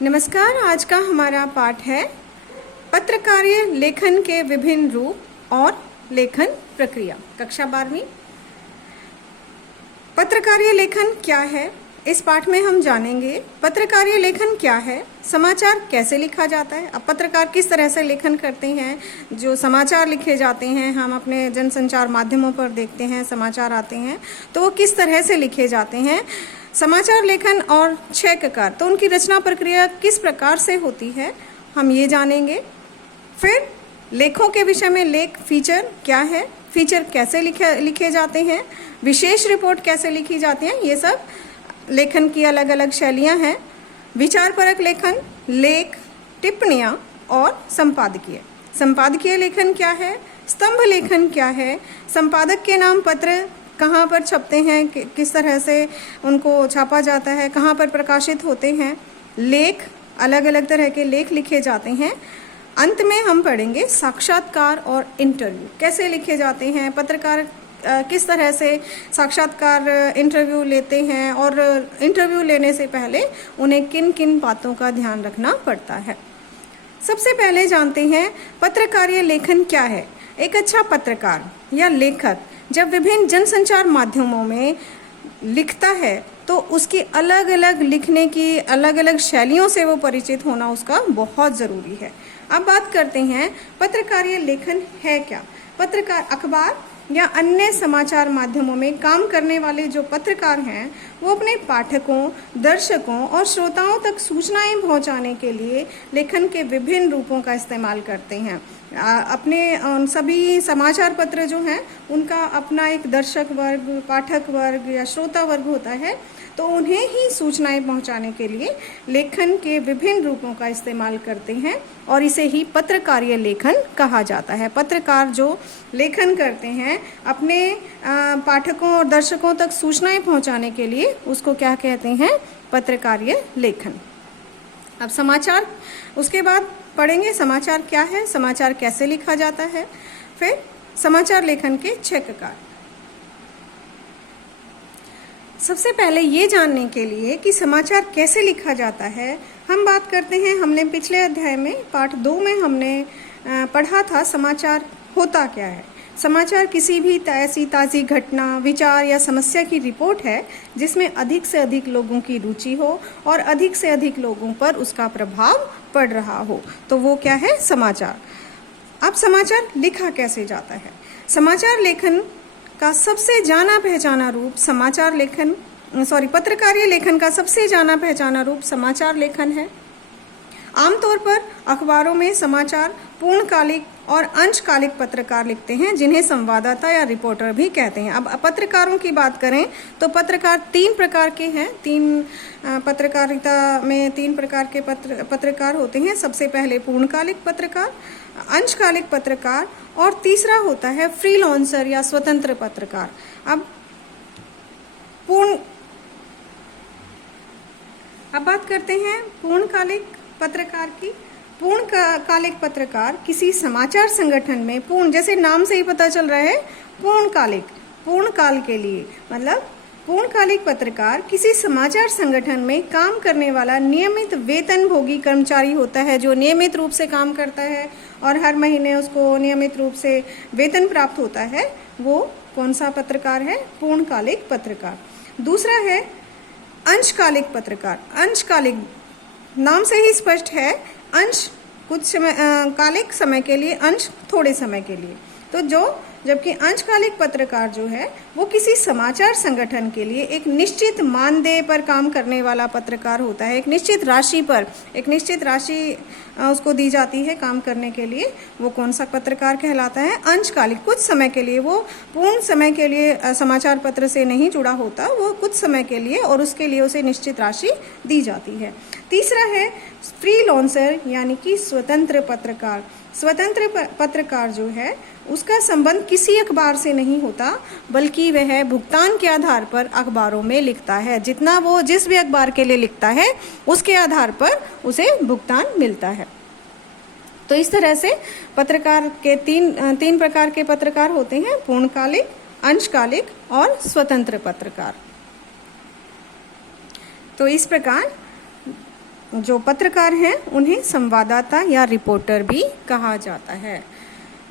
नमस्कार। आज का हमारा पाठ है पत्रकारीय लेखन के विभिन्न रूप और लेखन प्रक्रिया। कक्षा 12वीं। पत्रकारीय लेखन क्या है, इस पाठ में हम जानेंगे पत्रकारीय लेखन क्या है, समाचार कैसे लिखा जाता है। अब पत्रकार किस तरह से लेखन करते हैं, जो समाचार लिखे जाते हैं, हम अपने जनसंचार माध्यमों पर देखते हैं, समाचार आते हैं तो वो किस तरह से लिखे जाते हैं। समाचार लेखन और 6 ककार, तो उनकी रचना प्रक्रिया किस प्रकार से होती है, हम ये जानेंगे। फिर लेखों के विषय में लेख फीचर क्या है, फीचर कैसे लिखे जाते हैं, विशेष रिपोर्ट कैसे लिखी जाती हैं, ये सब लेखन की अलग अलग शैलियाँ हैं। विचारपरक लेखन, लेख, टिप्पणियाँ और संपादकीय। संपादकीय लेखन क्या है, स्तंभ लेखन क्या है, संपादक के नाम पत्र कहाँ पर छपते हैं, किस तरह से उनको छापा जाता है, कहाँ पर प्रकाशित होते हैं, लेख, अलग अलग तरह के लेख लिखे जाते हैं। अंत में हम पढ़ेंगे साक्षात्कार और इंटरव्यू कैसे लिखे जाते हैं, पत्रकार किस तरह से साक्षात्कार इंटरव्यू लेते हैं और इंटरव्यू लेने से पहले उन्हें किन किन बातों का ध्यान रखना पड़ता है। सबसे पहले जानते हैं पत्रकारीय लेखन क्या है। एक अच्छा पत्रकार या लेखक जब विभिन्न जनसंचार माध्यमों में लिखता है तो उसकी अलग अलग लिखने की अलग अलग शैलियों से वो परिचित होना उसका बहुत ज़रूरी है। अब बात करते हैं पत्रकारीय लेखन है क्या। पत्रकार अखबार या अन्य समाचार माध्यमों में काम करने वाले जो पत्रकार हैं वो अपने पाठकों, दर्शकों और श्रोताओं तक सूचनाएं पहुंचाने के लिए लेखन के विभिन्न रूपों का इस्तेमाल करते हैं। अपने सभी समाचार पत्र जो हैं उनका अपना एक दर्शक वर्ग, पाठक वर्ग या श्रोता वर्ग होता है, तो उन्हें ही सूचनाएं पहुंचाने के लिए लेखन के विभिन्न रूपों का इस्तेमाल करते हैं और इसे ही पत्रकारीय लेखन कहा जाता है। पत्रकार जो लेखन करते हैं अपने पाठकों और दर्शकों तक सूचनाएं पहुंचाने के लिए, उसको क्या कहते हैं, पत्रकारीय लेखन। अब समाचार, उसके बाद पढ़ेंगे समाचार क्या है, समाचार कैसे लिखा जाता है, फिर समाचार लेखन के 6 ककार। सबसे पहले ये जानने के लिए कि समाचार कैसे लिखा जाता है हम बात करते हैं। हमने पिछले अध्याय में पाठ 2 में हमने पढ़ा था समाचार होता क्या है। समाचार किसी भी ऐसी ताज़ी घटना, विचार या समस्या की रिपोर्ट है जिसमें अधिक से अधिक लोगों की रुचि हो और अधिक से अधिक लोगों पर उसका प्रभाव पड़ रहा हो, तो वो क्या है, समाचार। अब समाचार लिखा कैसे जाता है। समाचार लेखन का सबसे जाना पहचाना रूप पत्रकारीय लेखन का सबसे जाना पहचाना रूप समाचार लेखन है। आमतौर पर अखबारों में समाचार पूर्णकालिक और अंशकालिक पत्रकार लिखते हैं, जिन्हें संवाददाता या रिपोर्टर भी कहते हैं। अब पत्रकारों की बात करें तो पत्रकार 3 प्रकार के हैं। पत्रकारिता में 3 प्रकार के पत्रकार होते हैं। सबसे पहले पूर्णकालिक पत्रकार, अंशकालिक पत्रकार और तीसरा होता है फ्रीलांसर या स्वतंत्र पत्रकार। अब बात करते हैं पूर्णकालिक पत्रकार की। पूर्णकालिक पत्रकार किसी समाचार संगठन में जैसे नाम से ही पता चल रहा है, पूर्णकाल के लिए, मतलब पूर्णकालिक पत्रकार किसी समाचार संगठन में काम करने वाला नियमित वेतनभोगी कर्मचारी होता है, जो नियमित रूप से काम करता है और हर महीने उसको नियमित रूप से वेतन प्राप्त होता है। वो कौन सा पत्रकार है, पूर्णकालिक पत्रकार। दूसरा है अंशकालिक पत्रकार। अंशकालिक नाम से ही स्पष्ट है, अंश कुछ समय, कालिक समय के लिए, अंश थोड़े समय के लिए। तो जबकि अंशकालिक पत्रकार जो है वो किसी समाचार संगठन के लिए एक निश्चित मानदेय पर काम करने वाला पत्रकार होता है। एक निश्चित राशि उसको दी जाती है काम करने के लिए। वो कौन सा पत्रकार कहलाता है, अंशकालिक। कुछ समय के लिए, वो पूर्ण समय के लिए समाचार पत्र से नहीं जुड़ा होता, वो कुछ समय के लिए और उसके लिए उसे निश्चित राशि दी जाती है। तीसरा है फ्रीलांसर यानी कि स्वतंत्र पत्रकार। स्वतंत्र पत्रकार जो है उसका संबंध किसी अखबार से नहीं होता, बल्कि वह भुगतान के आधार पर अखबारों में लिखता है। जितना वो जिस भी अखबार के लिए लिखता है उसके आधार पर उसे भुगतान मिलता है। तो इस तरह से पत्रकार के तीन प्रकार के पत्रकार होते हैं, पूर्णकालिक, अंशकालिक और स्वतंत्र पत्रकार। तो इस प्रकार जो पत्रकार हैं उन्हें संवाददाता या रिपोर्टर भी कहा जाता है।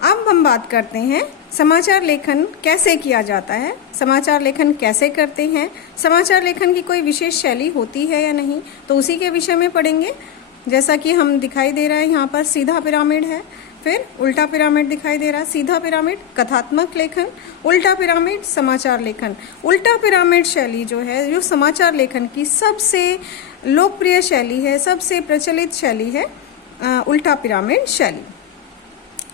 अब हम बात करते हैं समाचार लेखन कैसे किया जाता है, समाचार लेखन कैसे करते हैं, समाचार लेखन की कोई विशेष शैली होती है या नहीं, तो उसी के विषय में पढ़ेंगे। जैसा कि हम दिखाई दे रहा है यहाँ पर सीधा पिरामिड है, फिर उल्टा पिरामिड दिखाई दे रहा है। सीधा पिरामिड कथात्मक लेखन, उल्टा पिरामिड समाचार लेखन। उल्टा पिरामिड शैली जो है, जो समाचार लेखन की सबसे लोकप्रिय शैली है, सबसे प्रचलित शैली है उल्टा पिरामिड शैली।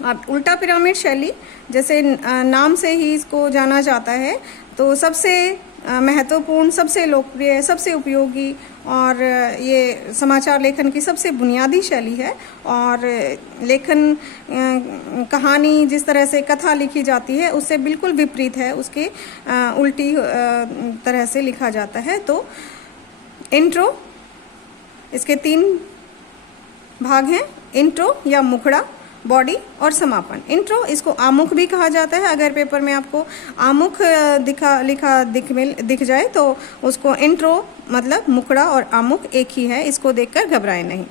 अब उल्टा पिरामिड शैली जैसे नाम से ही इसको जाना जाता है, तो सबसे महत्वपूर्ण, सबसे लोकप्रिय, सबसे उपयोगी और ये समाचार लेखन की सबसे बुनियादी शैली है। और लेखन कहानी जिस तरह से कथा लिखी जाती है उससे बिल्कुल विपरीत है, उसके उल्टी तरह से लिखा जाता है। तो इंट्रो, इसके 3 भाग हैं, इंट्रो या मुखड़ा, बॉडी और समापन। इंट्रो, इसको आमुख भी कहा जाता है। अगर पेपर में आपको आमुख दिख जाए तो उसको इंट्रो मतलब मुखड़ा और आमुख एक ही है, इसको देखकर घबराएं नहीं।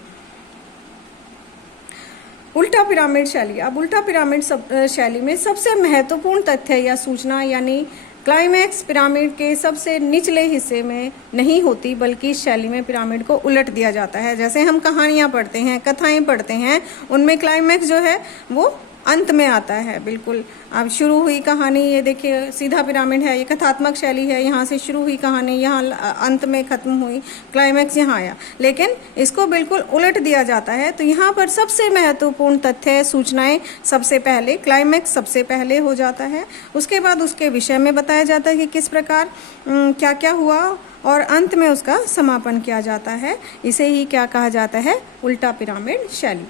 उल्टा पिरामिड शैली। अब उल्टा पिरामिड शैली में सबसे महत्वपूर्ण तथ्य या सूचना यानी क्लाइमैक्स पिरामिड के सबसे निचले हिस्से में नहीं होती, बल्कि इस शैली में पिरामिड को उलट दिया जाता है। जैसे हम कहानियाँ पढ़ते हैं, कथाएं पढ़ते हैं, उनमें क्लाइमैक्स जो है वो अंत में आता है बिल्कुल। अब शुरू हुई कहानी, ये देखिए सीधा पिरामिड है, ये कथात्मक शैली है, यहाँ से शुरू हुई कहानी यहाँ अंत में ख़त्म हुई, क्लाइमैक्स यहाँ आया। लेकिन इसको बिल्कुल उलट दिया जाता है। तो यहाँ पर सबसे महत्वपूर्ण तथ्य, सूचनाएं सबसे पहले, क्लाइमैक्स सबसे पहले हो जाता है। उसके बाद उसके विषय में बताया जाता है कि किस प्रकार क्या क्या हुआ और अंत में उसका समापन किया जाता है। इसे ही क्या कहा जाता है, उल्टा पिरामिड शैली।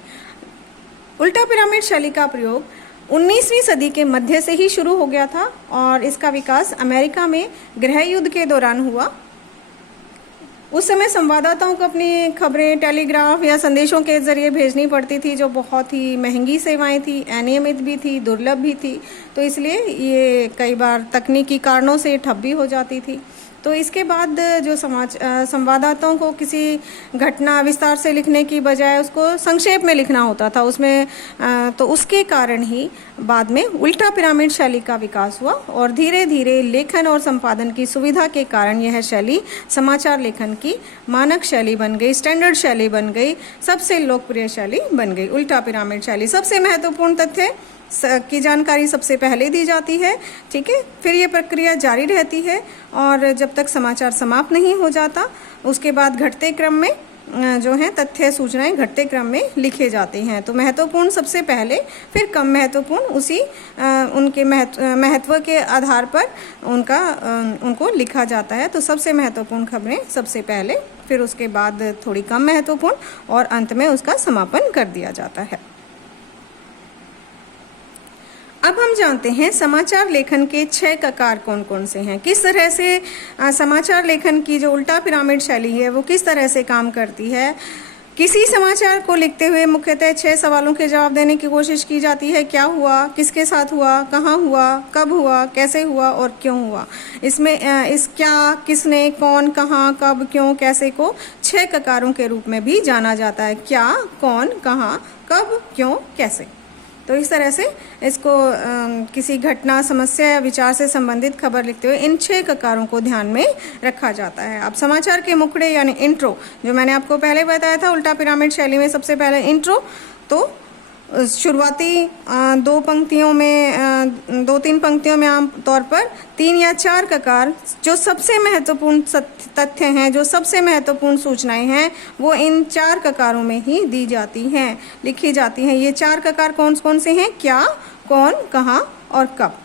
उल्टा पिरामिड शैली का प्रयोग 19वीं सदी के मध्य से ही शुरू हो गया था और इसका विकास अमेरिका में गृह युद्ध के दौरान हुआ। उस समय संवाददाताओं को अपनी खबरें टेलीग्राफ या संदेशों के जरिए भेजनी पड़ती थी, जो बहुत ही महंगी सेवाएं थी, अनियमित भी थी, दुर्लभ भी थी। तो इसलिए ये कई बार तकनीकी कारणों से ठप भी हो जाती थी। तो इसके बाद जो संवाददाताओं को किसी घटना विस्तार से लिखने की बजाय उसको संक्षेप में लिखना होता था, उसमें तो उसके कारण ही बाद में उल्टा पिरामिड शैली का विकास हुआ और धीरे धीरे लेखन और संपादन की सुविधा के कारण यह शैली समाचार लेखन की मानक शैली बन गई, स्टैंडर्ड शैली बन गई, सबसे लोकप्रिय शैली बन गई। उल्टा पिरामिड शैली सबसे महत्वपूर्ण तथ्य की जानकारी सबसे पहले दी जाती है, ठीक है। फिर ये प्रक्रिया जारी रहती है और जब तक समाचार समाप्त नहीं हो जाता उसके बाद घटते क्रम में जो है तथ्य, सूचनाएं घटते क्रम में लिखे जाते हैं। तो महत्वपूर्ण सबसे पहले, फिर कम महत्वपूर्ण उसी उनके महत्व के आधार पर उनको लिखा जाता है। तो सबसे महत्वपूर्ण खबरें सबसे पहले, फिर उसके बाद थोड़ी कम महत्वपूर्ण और अंत में उसका समापन कर दिया जाता है। अब हम जानते हैं समाचार लेखन के 6 प्रकार कौन कौन से हैं, किस तरह से समाचार लेखन की जो उल्टा पिरामिड शैली है वो किस तरह से काम करती है। किसी समाचार को लिखते हुए मुख्यतः 6 सवालों के जवाब देने की कोशिश की जाती है। क्या हुआ, किसके साथ हुआ, कहाँ हुआ, कब हुआ, कैसे हुआ और क्यों हुआ। इसमें इस क्या, किसने, कौन, कहाँ, कब, क्यों, कैसे को 6 ककारों के रूप में भी जाना जाता है। क्या, कौन, कहाँ, कब, क्यों, कैसे। तो इस तरह से इसको किसी घटना, समस्या या विचार से संबंधित खबर लिखते हुए इन 6 ककारों को ध्यान में रखा जाता है। अब समाचार के मुखड़े यानी इंट्रो, जो मैंने आपको पहले बताया था, उल्टा पिरामिड शैली में सबसे पहले इंट्रो। तो शुरुआती 2-3 पंक्तियों में आम तौर पर 3 या 4 ककार जो सबसे महत्वपूर्ण तथ्य हैं, जो सबसे महत्वपूर्ण सूचनाएं हैं, वो इन 4 ककारों में ही दी जाती हैं, लिखी जाती हैं। ये 4 ककार कौन कौन से हैं? क्या, कौन, कहाँ और कब,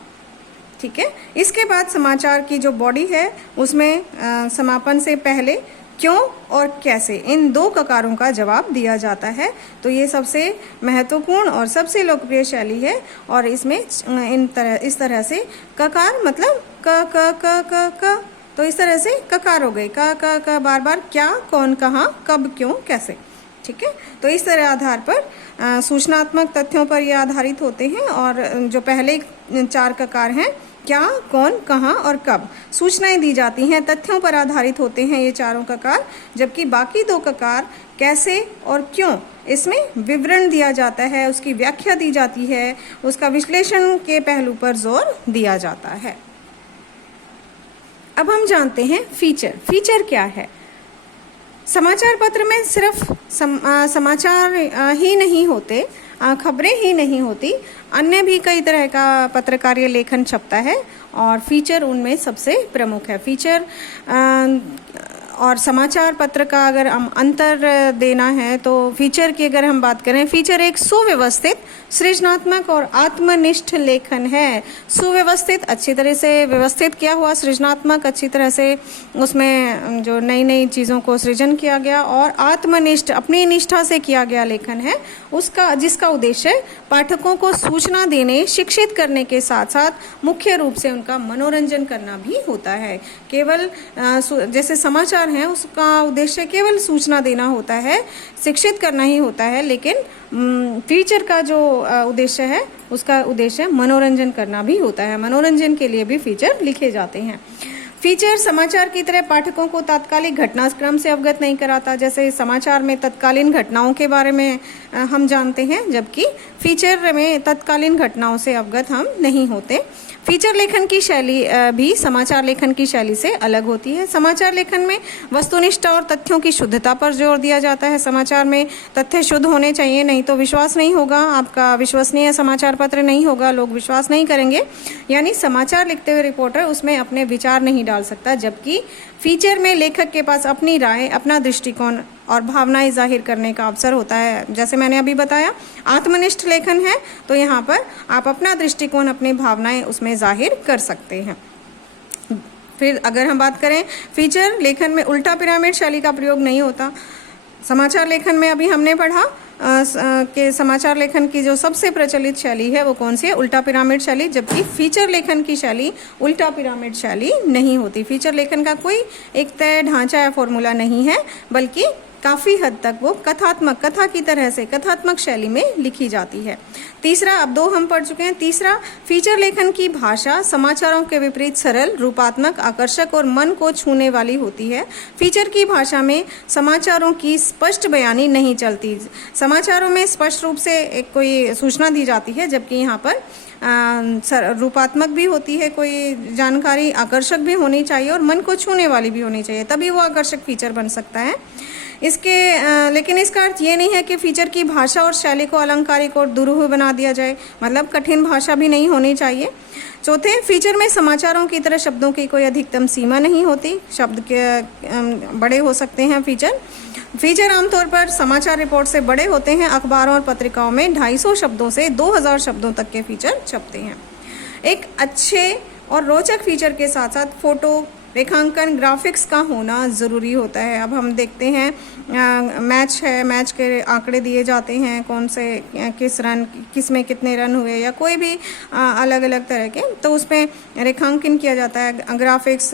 ठीक है। इसके बाद समाचार की जो बॉडी है उसमें समापन से पहले क्यों और कैसे, इन 2 ककारों का जवाब दिया जाता है। तो ये सबसे महत्वपूर्ण और सबसे लोकप्रिय शैली है और इसमें इस तरह से ककार मतलब क, तो इस तरह से ककार हो गई, क बार बार, क्या, कौन, कहाँ, कब, क्यों, कैसे, ठीक है। तो इस तरह आधार पर सूचनात्मक तथ्यों पर ये आधारित होते हैं और जो पहले 4 ककार हैं, क्या, कौन, कहाँ और कब, सूचनाएं दी जाती हैं, तथ्यों पर आधारित होते हैं ये चारों ककार। जबकि बाकी 2 ककार कैसे और क्यों, इसमें विवरण दिया जाता है, उसकी व्याख्या दी जाती है, उसका विश्लेषण के पहलू पर जोर दिया जाता है। अब हम जानते हैं फीचर। फीचर क्या है? समाचार पत्र में सिर्फ समाचार ही नहीं होते, खबरें ही नहीं होती, अन्य भी कई तरह का पत्रकारीय लेखन छपता है और फीचर उनमें सबसे प्रमुख है। फीचर और समाचार पत्र का अगर हम अंतर देना है तो फीचर की अगर हम बात करें, फीचर एक सुव्यवस्थित, सृजनात्मक और आत्मनिष्ठ लेखन है। सुव्यवस्थित, अच्छी तरह से व्यवस्थित किया हुआ, सृजनात्मक, अच्छी तरह से उसमें जो नई नई चीज़ों को सृजन किया गया, और आत्मनिष्ठ, अपनी निष्ठा से किया गया लेखन है उसका, जिसका उद्देश्य पाठकों को सूचना देने, शिक्षित करने के साथ साथ मुख्य रूप से उनका मनोरंजन करना भी होता है। केवल जैसे समाचार हैं उसका उद्देश्य केवल सूचना देना होता है, शिक्षित करना ही होता है, लेकिन फीचर का जो उद्देश्य है उसका उद्देश्य मनोरंजन करना भी होता है। मनोरंजन के लिए भी फीचर लिखे जाते हैं। फीचर समाचार की तरह पाठकों को तात्कालिक घटनाक्रम से अवगत नहीं कराता। जैसे समाचार में तत्कालीन घटनाओं के बारे में हम जानते हैं, जबकि फीचर में तत्कालीन घटनाओं से अवगत हम नहीं होते। फीचर लेखन की शैली भी समाचार लेखन की शैली से अलग होती है। समाचार लेखन में वस्तुनिष्ठता और तथ्यों की शुद्धता पर जोर दिया जाता है। समाचार में तथ्य शुद्ध होने चाहिए, नहीं तो विश्वास नहीं होगा, आपका विश्वसनीय समाचार पत्र नहीं होगा, लोग विश्वास नहीं करेंगे। यानी समाचार लिखते हुए रिपोर्टर उसमें अपने विचार नहीं डाल सकता, जबकि फीचर में लेखक के पास अपनी राय, अपना दृष्टिकोण और भावनाएं जाहिर करने का अवसर होता है। जैसे मैंने अभी बताया, आत्मनिष्ठ लेखन है तो यहाँ पर आप अपना दृष्टिकोण, अपनी भावनाएं उसमें जाहिर कर सकते हैं। फिर अगर हम बात करें, फीचर लेखन में उल्टा पिरामिड शैली का प्रयोग नहीं होता। समाचार लेखन में अभी हमने पढ़ा कि समाचार लेखन की जो सबसे प्रचलित शैली है वो कौन सी है? उल्टा पिरामिड शैली। जबकि फीचर लेखन की शैली उल्टा पिरामिड शैली नहीं होती। फीचर लेखन का कोई एक तय ढांचा या फॉर्मूला नहीं है, बल्कि काफ़ी हद तक वो कथात्मक, कथा की तरह से कथात्मक शैली में लिखी जाती है। तीसरा, अब दो हम पढ़ चुके हैं। तीसरा, फीचर लेखन की भाषा समाचारों के विपरीत सरल, रूपात्मक, आकर्षक और मन को छूने वाली होती है। फीचर की भाषा में समाचारों की स्पष्ट बयानी नहीं चलती। समाचारों में स्पष्ट रूप से एक कोई सूचना दी जाती है, जबकि यहाँ पर रूपात्मक भी होती है कोई जानकारी, आकर्षक भी होनी चाहिए और मन को छूने वाली भी होनी चाहिए, तभी वो आकर्षक फीचर बन सकता है। लेकिन इसका अर्थ ये नहीं है कि फीचर की भाषा और शैली को अलंकारिक और दुरूह बना दिया जाए, मतलब कठिन भाषा भी नहीं होनी चाहिए। चौथे, फीचर में समाचारों की तरह शब्दों की कोई अधिकतम सीमा नहीं होती, शब्द के बड़े हो सकते हैं। फीचर आमतौर पर समाचार रिपोर्ट से बड़े होते हैं। अखबारों और पत्रिकाओं में 250 शब्दों से 2000 शब्दों तक के फीचर छपते हैं। एक अच्छे और रोचक फीचर के साथ साथ फोटो, रेखांकन, ग्राफिक्स का होना ज़रूरी होता है। अब हम देखते हैं मैच है, मैच के आंकड़े दिए जाते हैं, कौन से किस में कितने रन हुए या कोई भी अलग अलग तरह के, तो उसमें रेखांकन किया जाता है, ग्राफिक्स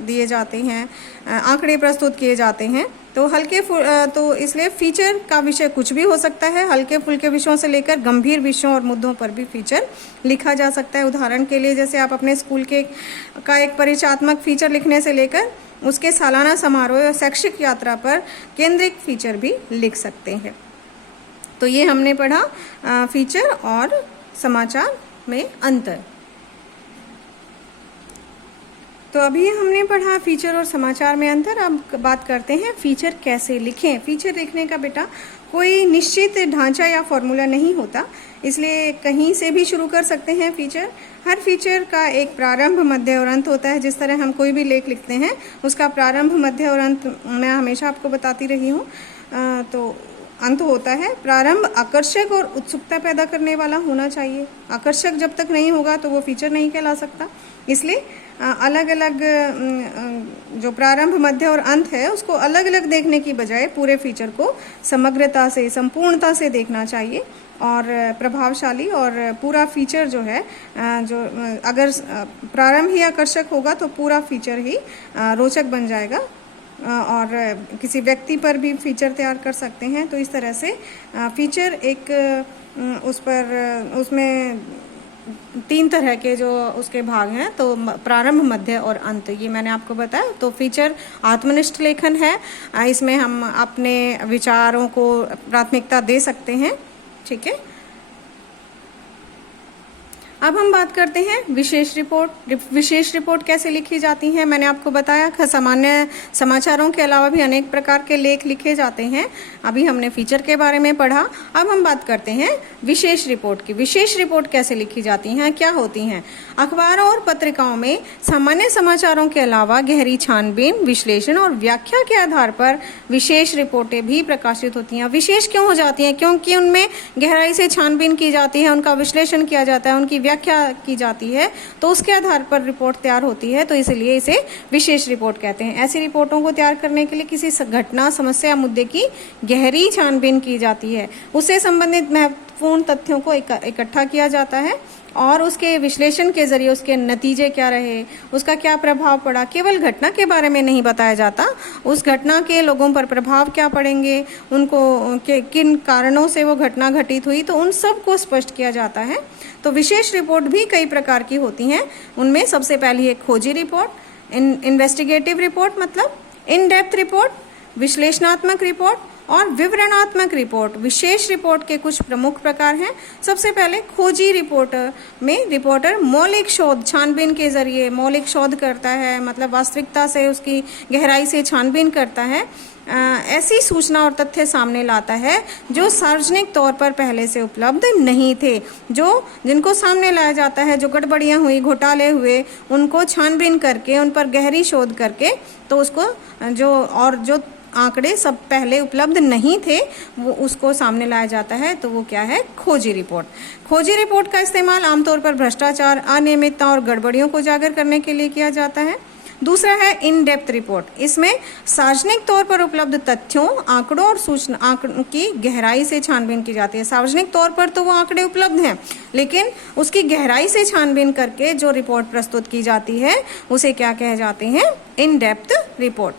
दिए जाते हैं, आंकड़े प्रस्तुत किए जाते हैं। तो इसलिए फीचर का विषय कुछ भी हो सकता है। हल्के फुल्के विषयों से लेकर गंभीर विषयों और मुद्दों पर भी फीचर लिखा जा सकता है। उदाहरण के लिए, जैसे आप अपने स्कूल का एक परिचयात्मक फीचर लिखने से लेकर उसके सालाना समारोह या शैक्षिक यात्रा पर केंद्रित फीचर भी लिख सकते हैं। तो ये हमने पढ़ा फीचर और समाचार में अंतर। तो अभी हमने पढ़ा फीचर और समाचार में अंतर। अब बात करते हैं फीचर कैसे लिखें। फीचर लिखने का बेटा कोई निश्चित ढांचा या फॉर्मूला नहीं होता, इसलिए कहीं से भी शुरू कर सकते हैं फीचर। हर फीचर का एक प्रारंभ, मध्य और अंत होता है। जिस तरह हम कोई भी लेख लिखते हैं उसका प्रारंभ, मध्य और अंत मैं हमेशा आपको बताती रही हूँ। तो अंत होता है। प्रारंभ आकर्षक और उत्सुकता पैदा करने वाला होना चाहिए। आकर्षक जब तक नहीं होगा तो वो फीचर नहीं कहला सकता। इसलिए अलग अलग जो प्रारंभ, मध्य और अंत है उसको अलग अलग देखने की बजाय पूरे फीचर को समग्रता से, संपूर्णता से देखना चाहिए। और प्रभावशाली और पूरा फीचर जो है, जो अगर प्रारंभ ही आकर्षक होगा तो पूरा फीचर ही रोचक बन जाएगा। और किसी व्यक्ति पर भी फीचर तैयार कर सकते हैं। तो इस तरह से फीचर एक उसमें तीन तरह के जो उसके भाग हैं, तो प्रारंभ, मध्य और अंत, ये मैंने आपको बताया। तो फीचर आत्मनिष्ठ लेखन है, इसमें हम अपने विचारों को प्राथमिकता दे सकते हैं। ठीक है, अब हम बात करते हैं विशेष रिपोर्ट। विशेष रिपोर्ट कैसे लिखी जाती है, मैंने आपको बताया कि सामान्य समाचारों के अलावा भी अनेक प्रकार के लेख लिखे जाते हैं। अभी हमने फीचर के बारे में पढ़ा, अब हम बात करते हैं विशेष रिपोर्ट की। विशेष रिपोर्ट कैसे लिखी जाती हैं, क्या होती हैं? अखबारों और पत्रिकाओं में सामान्य समाचारों के अलावा गहरी छानबीन, विश्लेषण और व्याख्या के आधार पर विशेष रिपोर्टें भी प्रकाशित होती हैं। विशेष क्यों हो जाती हैं? क्योंकि उनमें गहराई से छानबीन की जाती है, उनका विश्लेषण किया जाता है, उनकी व्याख्या की जाती है, तो उसके आधार पर रिपोर्ट तैयार होती है, तो इसलिए इसे विशेष रिपोर्ट कहते हैं। ऐसी रिपोर्टों को तैयार करने के लिए किसी घटना, समस्या, मुद्दे की गहरी छानबीन की जाती है, उससे संबंधित महत्वपूर्ण तथ्यों को इकट्ठा किया जाता है और उसके विश्लेषण के जरिए उसके नतीजे क्या रहे, उसका क्या प्रभाव पड़ा। केवल घटना के बारे में नहीं बताया जाता, उस घटना के लोगों पर प्रभाव क्या पड़ेंगे, उनको किन कारणों से वो घटना घटित हुई, तो उन सब को स्पष्ट किया जाता है। तो विशेष रिपोर्ट भी कई प्रकार की होती हैं। उनमें सबसे पहली है खोजी रिपोर्ट, इन्वेस्टिगेटिव रिपोर्ट मतलब इन डेप्थ रिपोर्ट, विश्लेषणात्मक रिपोर्ट और विवरणात्मक रिपोर्ट। विशेष रिपोर्ट के कुछ प्रमुख प्रकार हैं। सबसे पहले खोजी रिपोर्ट में रिपोर्टर मौलिक शोध, छानबीन के जरिए मौलिक शोध करता है, मतलब वास्तविकता से उसकी गहराई से छानबीन करता है, ऐसी सूचना और तथ्य सामने लाता है जो सार्वजनिक तौर पर पहले से उपलब्ध नहीं थे। जिनको सामने लाया जाता है, जो गड़बड़ियाँ हुई, घोटाले हुए, उनको छानबीन करके, उन पर गहरी शोध करके, तो उसको जो आंकड़े सब पहले उपलब्ध नहीं थे वो उसको सामने लाया जाता है, तो वो क्या है? खोजी रिपोर्ट। खोजी रिपोर्ट का इस्तेमाल आमतौर पर भ्रष्टाचार, अनियमितता और गड़बड़ियों को उजागर करने के लिए किया जाता है। दूसरा है इन डेप्थ रिपोर्ट। इसमें सार्वजनिक तौर पर उपलब्ध तथ्यों, आंकड़ों और सूचना की गहराई से छानबीन की जाती है। सार्वजनिक तौर पर तो वो आंकड़े उपलब्ध हैं, लेकिन उसकी गहराई से छानबीन करके जो रिपोर्ट प्रस्तुत की जाती है उसे क्या कहे जाते हैं? In depth report.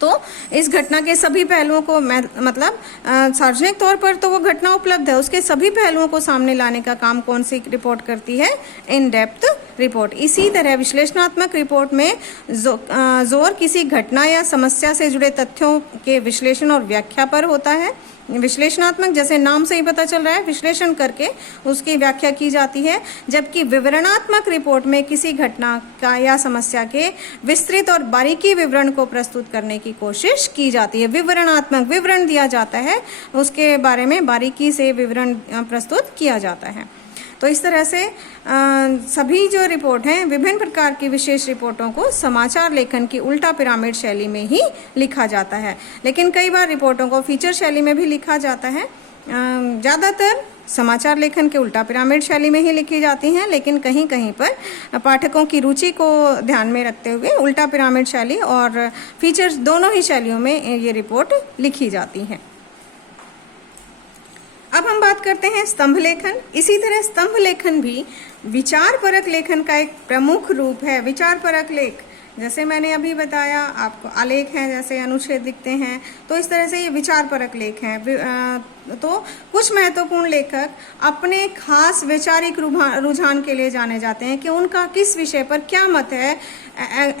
तो इस घटना के सभी पहलुओं को मतलब सार्वजनिक तौर पर तो वो घटना उपलब्ध है, उसके सभी पहलुओं को सामने लाने का काम कौन सी रिपोर्ट करती है? In depth report. इसी तरह विश्लेषणात्मक रिपोर्ट में जोर किसी घटना या समस्या से जुड़े तथ्यों के विश्लेषण और व्याख्या पर होता है। विश्लेषणात्मक, जैसे नाम से ही पता चल रहा है, विश्लेषण करके उसकी व्याख्या की जाती है, जबकि विवरणात्मक रिपोर्ट में किसी घटना का या समस्या के विस्तृत और बारीकी विवरण को प्रस्तुत करने की कोशिश की जाती है। विवरणात्मक, विवरण दिया जाता है, उसके बारे में बारीकी से विवरण प्रस्तुत किया जाता है। तो इस तरह से सभी जो रिपोर्ट हैं, विभिन्न प्रकार की विशेष रिपोर्टों को समाचार लेखन की उल्टा पिरामिड शैली में ही लिखा जाता है, लेकिन कई बार रिपोर्टों को फीचर शैली में भी लिखा जाता है। ज़्यादातर समाचार लेखन के उल्टा पिरामिड शैली में ही लिखी जाती हैं, लेकिन कहीं कहीं पर पाठकों की रुचि को ध्यान में रखते हुए उल्टा पिरामिड शैली और फीचर्स दोनों ही शैलियों में ये रिपोर्ट लिखी जाती हैं। अब हम बात करते हैं स्तंभ लेखन। इसी तरह स्तंभ लेखन भी विचारपरक लेखन का एक प्रमुख रूप है। विचारपरक लेख, जैसे मैंने अभी बताया आपको, आलेख हैं, जैसे अनुच्छेद दिखते हैं, तो इस तरह से ये विचारपरक लेख हैं। तो कुछ महत्वपूर्ण लेखक अपने खास वैचारिक रुझान के लिए जाने जाते हैं कि उनका किस विषय पर क्या मत है।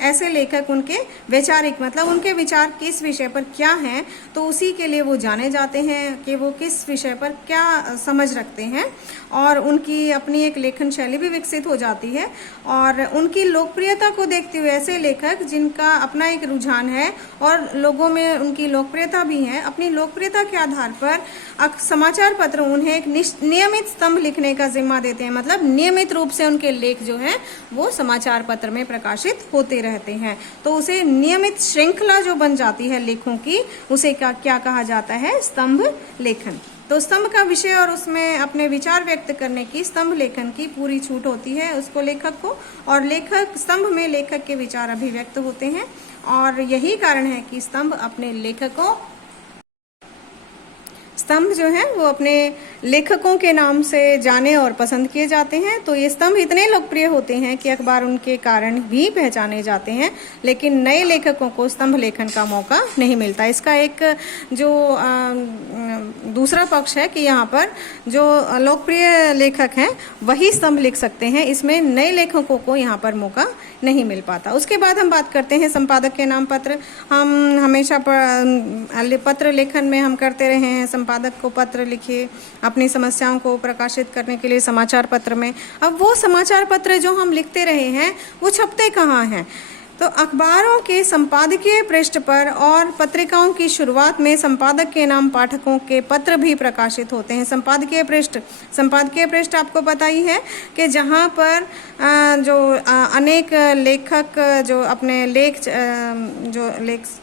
ऐसे लेखक उनके वैचारिक मतलब उनके विचार किस विषय पर क्या हैं, तो उसी के लिए वो जाने जाते हैं कि वो किस विषय पर क्या समझ रखते हैं, और उनकी अपनी एक लेखन शैली भी विकसित हो जाती है। और उनकी लोकप्रियता को देखते हुए ऐसे लेखक जिनका अपना एक रुझान है और लोगों में उनकी लोकप्रियता भी है, अपनी लोकप्रियता के आधार पर समाचार पत्र उन्हें एक नियमित स्तंभ लिखने का जिम्मा देते हैं। मतलब नियमित रूप से उनके लेख जो हैं वो समाचार पत्र में प्रकाशित होते रहते हैं, तो उसे नियमित श्रृंखला जो बन जाती है लेखों की, उसे क्या कहा जाता है? स्तंभ लेखन। तो स्तंभ का विषय और उसमें अपने विचार व्यक्त करने की, स्तंभ लेखन की पूरी छूट होती है उसको, लेखक को, और लेखक स्तंभ में लेखक के विचार अभिव्यक्त होते हैं। और यही कारण है कि स्तंभ जो है वो अपने लेखकों के नाम से जाने और पसंद किए जाते हैं। तो ये स्तंभ इतने लोकप्रिय होते हैं कि अखबार उनके कारण भी पहचाने जाते हैं, लेकिन नए लेखकों को स्तंभ लेखन का मौका नहीं मिलता। इसका एक जो दूसरा पक्ष है कि यहाँ पर जो लोकप्रिय लेखक हैं वही स्तंभ लिख सकते हैं, इसमें नए लेखकों को यहाँ पर मौका नहीं मिल पाता। उसके बाद हम बात करते हैं संपादक के नाम पत्र। हम हमेशा पत्र लेखन में हम करते रहे हैं, संपादक को पत्र लिखिए अपनी समस्याओं को प्रकाशित करने के लिए समाचार पत्र में। अब वो समाचार पत्र जो हम लिखते रहे हैं वो छपते कहाँ हैं? तो अखबारों के संपादकीय पृष्ठ पर और पत्रिकाओं की शुरुआत में संपादक के नाम पाठकों के पत्र भी प्रकाशित होते हैं। संपादकीय पृष्ठ आपको पता ही है कि जहाँ पर जो अनेक लेखक जो अपने लेख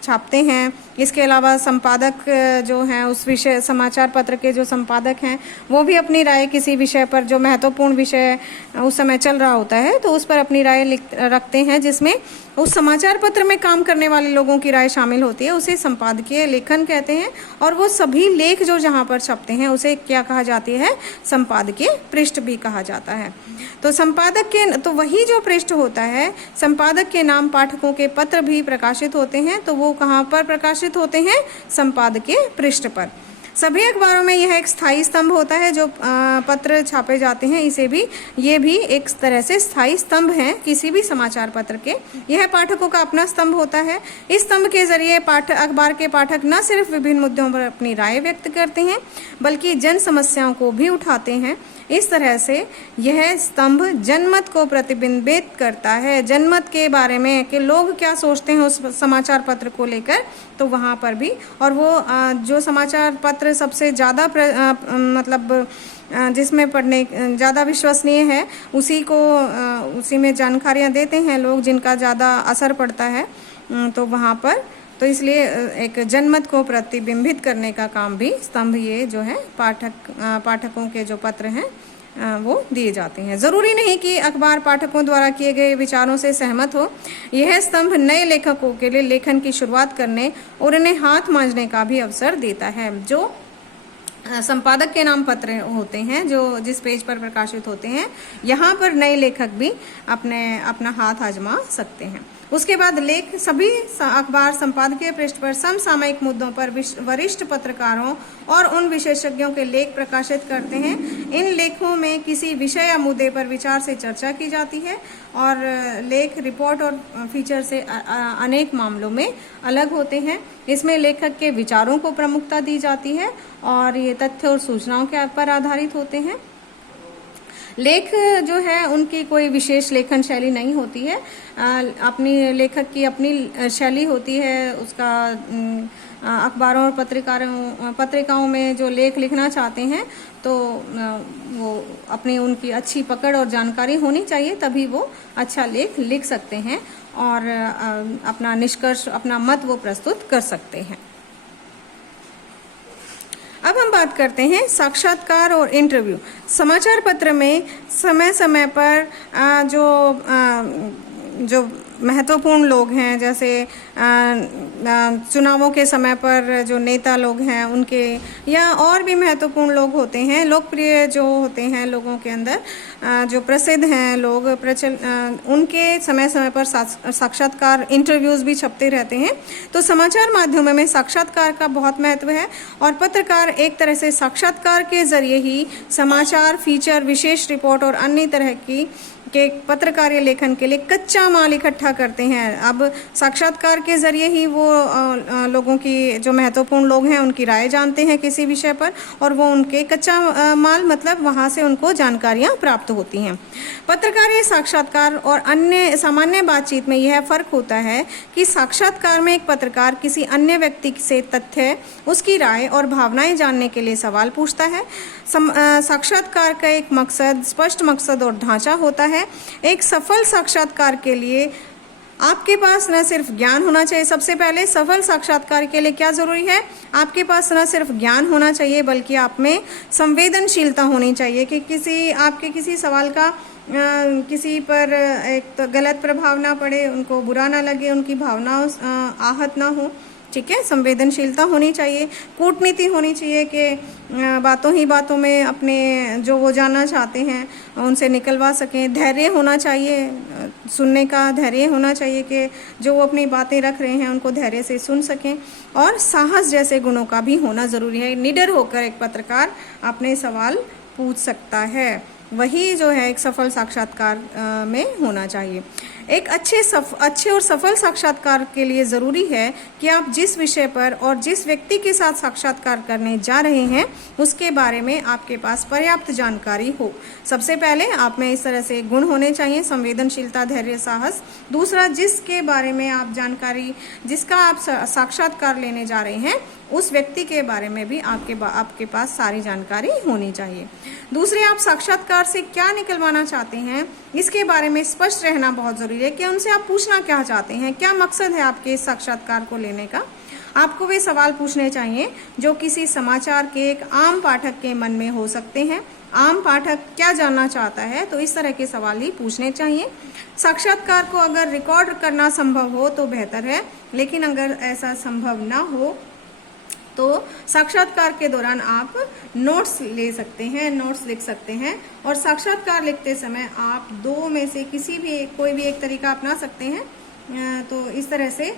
छापते हैं। इसके अलावा संपादक जो हैं उस विषय समाचार पत्र के जो संपादक हैं वो भी अपनी राय किसी विषय पर, जो महत्वपूर्ण विषय उस समय चल रहा होता है, तो उस पर अपनी राय रखते हैं, जिसमें उस समाचार पत्र में काम करने वाले लोगों की राय शामिल होती है। उसे संपादकीय लेखन कहते हैं। और वो सभी लेख जो जहाँ पर छपते हैं उसे क्या कहा जाती है? संपादकीय पृष्ठ भी कहा जाता है। तो वही जो पृष्ठ होता है, संपादक के नाम पाठकों के पत्र भी प्रकाशित होते हैं। तो वो कहाँ पर प्रकाशित होते हैं? संपादकीय पृष्ठ पर। सभी अखबारों में यह एक स्थायी स्तंभ होता है जो पत्र छापे जाते हैं। ये भी एक तरह से स्थायी स्तंभ है किसी भी समाचार पत्र के। यह पाठकों का अपना स्तंभ होता है। इस स्तंभ के जरिए अखबार के पाठक न सिर्फ विभिन्न मुद्दों पर अपनी राय व्यक्त करते हैं बल्कि जन समस्याओं को भी उठाते हैं। इस तरह से यह स्तंभ जनमत को प्रतिबिंबित करता है, जनमत के बारे में कि लोग क्या सोचते हैं उस समाचार पत्र को लेकर। तो वहाँ पर भी, और वो जो समाचार पत्र सबसे ज़्यादा जिसमें पढ़ने ज़्यादा विश्वसनीय है उसी में जानकारियाँ देते हैं लोग जिनका ज़्यादा असर पड़ता है। तो वहाँ पर तो इसलिए एक जनमत को प्रतिबिंबित करने का काम भी स्तंभ ये जो है पाठकों के जो पत्र हैं वो दिए जाते हैं। ज़रूरी नहीं कि अखबार पाठकों द्वारा किए गए विचारों से सहमत हो। यह स्तंभ नए लेखकों के लिए लेखन की शुरुआत करने और उन्हें हाथ मांझने का भी अवसर देता है। जो संपादक के नाम पत्र होते हैं जो जिस पेज पर प्रकाशित होते हैं, यहाँ पर नए लेखक भी अपना हाथ आजमा सकते हैं। उसके बाद सभी अखबार संपादकीय पृष्ठ पर समसामयिक मुद्दों पर वरिष्ठ पत्रकारों और उन विशेषज्ञों के लेख प्रकाशित करते हैं। इन लेखों में किसी विषय या मुद्दे पर विचार से चर्चा की जाती है और लेख रिपोर्ट और फीचर से अनेक मामलों में अलग होते हैं। इसमें लेखक के विचारों को प्रमुखता दी जाती है और ये तथ्य और सूचनाओं के पर आधारित होते हैं। लेख जो है उनकी कोई विशेष लेखन शैली नहीं होती है। अपनी लेखक की अपनी शैली होती है। उसका अखबारों और पत्रिकाओं में जो लेख लिखना चाहते हैं तो वो उनकी अच्छी पकड़ और जानकारी होनी चाहिए, तभी वो अच्छा लेख लिख सकते हैं और अपना निष्कर्ष, अपना मत वो प्रस्तुत कर सकते हैं। अब हम बात करते हैं साक्षात्कार और इंटरव्यू। समाचार पत्र में समय समय पर जो महत्वपूर्ण लोग हैं, जैसे चुनावों के समय पर जो नेता लोग हैं उनके, या और भी महत्वपूर्ण लोग होते हैं, लोकप्रिय जो होते हैं लोगों के अंदर, जो प्रसिद्ध हैं लोग, उनके समय समय पर साक्षात्कार, इंटरव्यूज़ भी छपते रहते हैं। तो समाचार माध्यमों में साक्षात्कार का बहुत महत्व है और पत्रकार एक तरह से साक्षात्कार के जरिए ही समाचार, फीचर, विशेष रिपोर्ट और अन्य तरह के पत्रकारीय लेखन के लिए कच्चा माल इकट्ठा करते हैं। अब साक्षात्कार के जरिए ही वो लोगों की, जो महत्वपूर्ण लोग हैं उनकी राय जानते हैं किसी विषय पर, और वो उनके कच्चा माल, मतलब वहाँ से उनको जानकारियाँ प्राप्त होती हैं। पत्रकारीय साक्षात्कार और अन्य सामान्य बातचीत में यह फ़र्क होता है कि साक्षात्कार में एक पत्रकार किसी अन्य व्यक्ति से तथ्य, उसकी राय और भावनाएं जानने के लिए सवाल पूछता है। साक्षात्कार का एक मकसद, स्पष्ट मकसद और ढांचा होता है। एक सफल साक्षात्कार के लिए आपके पास न सिर्फ ज्ञान होना चाहिए, सबसे पहले सफल साक्षात्कार के लिए क्या ज़रूरी है? आपके पास न सिर्फ ज्ञान होना चाहिए बल्कि आप में संवेदनशीलता होनी चाहिए कि आपके किसी सवाल का किसी पर एक तो गलत प्रभाव ना पड़े, उनको बुरा ना लगे, उनकी भावनाओं आहत ना हो। ठीक है, संवेदनशीलता होनी चाहिए, कूटनीति होनी चाहिए कि बातों ही बातों में अपने जो वो जानना चाहते हैं उनसे निकलवा सकें। धैर्य होना चाहिए, सुनने का धैर्य होना चाहिए कि जो वो अपनी बातें रख रहे हैं उनको धैर्य से सुन सकें। और साहस जैसे गुणों का भी होना ज़रूरी है। निडर होकर एक पत्रकार अपने सवाल पूछ सकता है, वही जो है एक सफल साक्षात्कार में होना चाहिए। एक अच्छे और सफल साक्षात्कार के लिए ज़रूरी है कि आप जिस विषय पर और जिस व्यक्ति के साथ साक्षात्कार करने जा रहे हैं उसके बारे में आपके पास पर्याप्त जानकारी हो। सबसे पहले आप में इस तरह से गुण होने चाहिए: संवेदनशीलता, धैर्य, साहस। दूसरा, जिसके बारे में आप जानकारी, जिसका आप साक्षात्कार लेने जा रहे हैं उस व्यक्ति के बारे में भी आपके पास सारी जानकारी होनी चाहिए। दूसरे, आप साक्षात्कार से क्या निकलवाना चाहते हैं इसके बारे में स्पष्ट रहना बहुत ज़रूरी है कि उनसे आप पूछना क्या चाहते हैं, क्या मकसद है आपके इस साक्षात्कार को लेने का। आपको वे सवाल पूछने चाहिए जो किसी समाचार के एक आम पाठक के मन में हो सकते हैं। आम पाठक क्या जानना चाहता है, तो इस तरह के सवाल ही पूछने चाहिए। साक्षात्कार को अगर रिकॉर्ड करना संभव हो तो बेहतर है, लेकिन अगर ऐसा संभव ना हो तो साक्षात्कार के दौरान आप नोट्स ले सकते हैं, नोट्स लिख सकते हैं। और साक्षात्कार लिखते समय आप दो में से कोई भी एक तरीका अपना सकते हैं। तो इस तरह से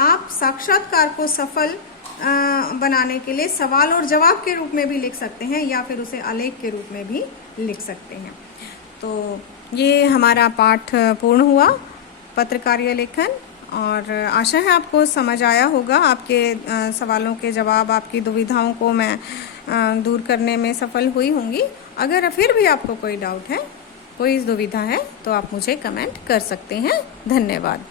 आप साक्षात्कार को सफल बनाने के लिए सवाल और जवाब के रूप में भी लिख सकते हैं या फिर उसे आलेख के रूप में भी लिख सकते हैं। तो ये हमारा पाठ पूर्ण हुआ, पत्रकारीय लेखन, और आशा है आपको समझ आया होगा। आपके सवालों के जवाब, आपकी दुविधाओं को मैं दूर करने में सफल हुई होंगी। अगर फिर भी आपको कोई डाउट है, कोई दुविधा है, तो आप मुझे कमेंट कर सकते हैं। धन्यवाद।